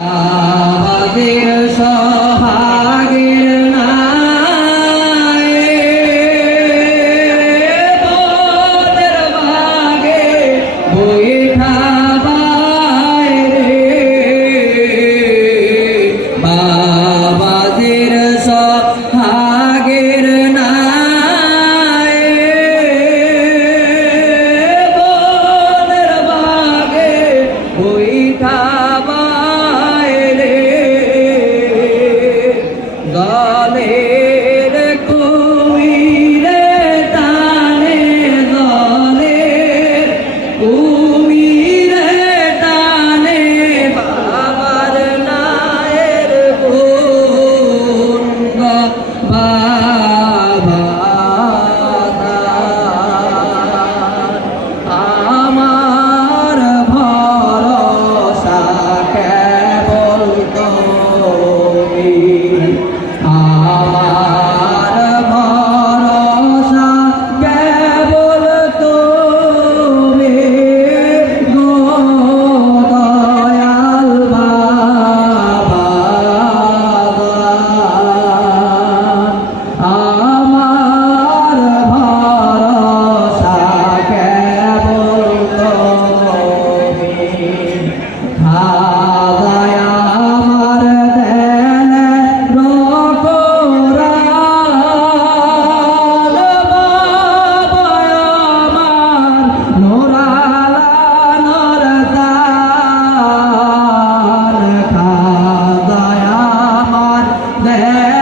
Bhagya Sowbhagya 가 there.